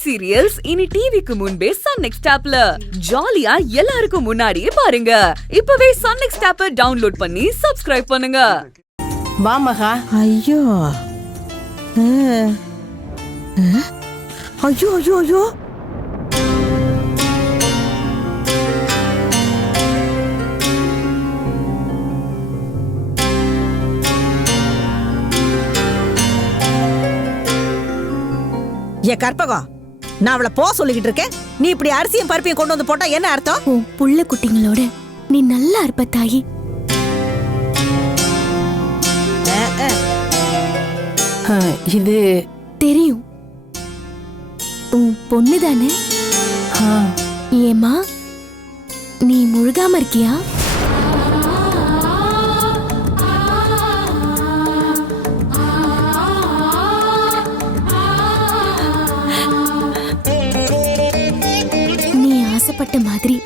Hit serials இனி டிவிக்கு முன்பே சன் நெக்ஸ்ட் ஆப்ல ஜாலியா எல்லாருக்கும் முன்னாடியே பாருங்க. இப்பவே சன் நெக்ஸ்ட் ஆப்பை டவுன்லோட் பண்ணி சப்ஸ்கிரைப் பண்ணுங்க. வா மகா. ஐயோ ஐயோ ஐயோ ஐயோ, ஏ கற்பகம், நான் அவளை போ சொல்லிக்கிட்டு இருக்கேன். நீ இப்படி அரிசியும் பருப்பையும் கொண்டு வந்து போட்டா என்ன அர்த்தம்? உன் புள்ள குட்டிங்களோட நீ நல்லா இருப்ப தாயி. இது தெரியும், உன் பொண்ணு தானே? ஏமா நீ முழுகாம இருக்கியா? ஆசைப்பட்ட மாதிரி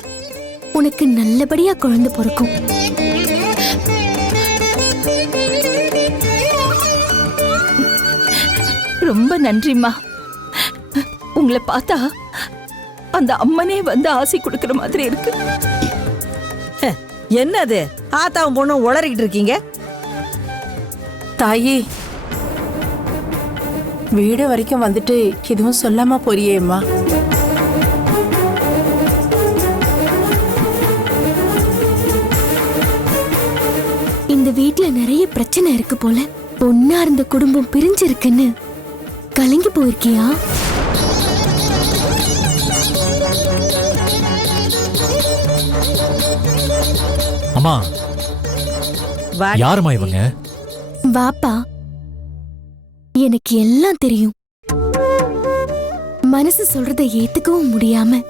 உனக்கு நல்லபடியா குழந்தை பிறக்கும். ரொம்ப நன்றிம்மா. உங்களை பார்த்தா அந்த அம்மனே வந்து ஆசை கொடுக்கிற மாதிரி இருக்கு. என்னது ஆத்தாவும் பொண்ணும் உளறிக்கிட்டு இருக்கீங்க? தாயி, வீடு வரைக்கும் வந்துட்டு எதுவும் சொல்லாம போறியேம்மா. இந்த வீட்ல நிறைய பிரச்சனை இருக்கு போல. பொண்ணா இருந்த குடும்பம் பிரிஞ்சிருக்குன்னு கலங்கி போயிருக்கியா? அம்மா, யாருமா இவங்க? வாப்பா, எனக்கு எல்லாம் தெரியும். மனசு சொல்றதை ஏத்துக்கவும் முடியாம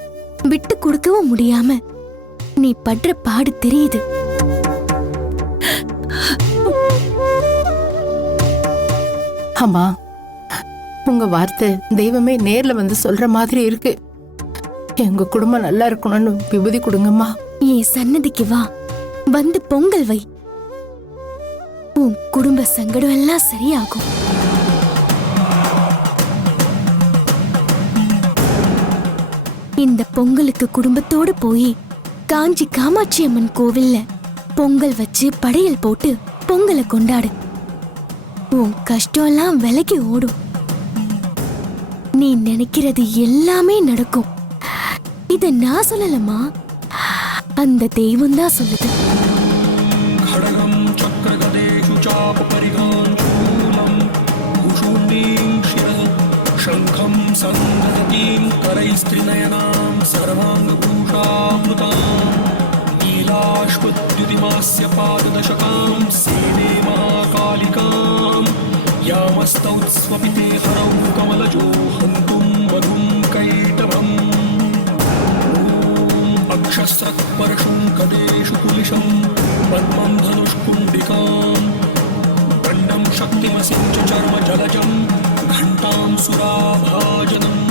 விட்டு கொடுக்கவும் முடியாம நீ படுற பாடு தெரியுது. அம்மா, உங்க வார்த்தை தெய்வமே நேர்ல வந்து சொல்ற மாதிரி இருக்கு. எங்க குடும்பம் நல்லா இருக்கணும்னு விபூதி கொடுங்கம்மா. என் சன்னதிக்கு வா, வந்து பொங்கல் வை. உன் குடும்ப சங்கடம் எல்லாம் சரியாகும். இந்த பொங்கலுக்கு குடும்பத்தோடு போய் காஞ்சி காமாட்சி அம்மன் கோவில்ல பொங்கல் வச்சு படையல் போட்டு பொங்கலை கொண்டாடு. உன் கஷ்டம் எல்லாம் விலகி ஓடும். நீ நினைக்கிறது எல்லாமே நடக்கும். இத நான் சொல்லலமா, அந்த தெய்வம் தான் சொல்லுது. यामस्तौत्स्वपिते हरौ कमलजो हन्तुं मधुं कैटभम् अक्षस्रक्पर्शुं कदेषु कुलिशं पद्मं धनुष्कुण्डिकां दण्डं शक्तिमसिं च चर्म जलजं घण्टां सुराभाजनम्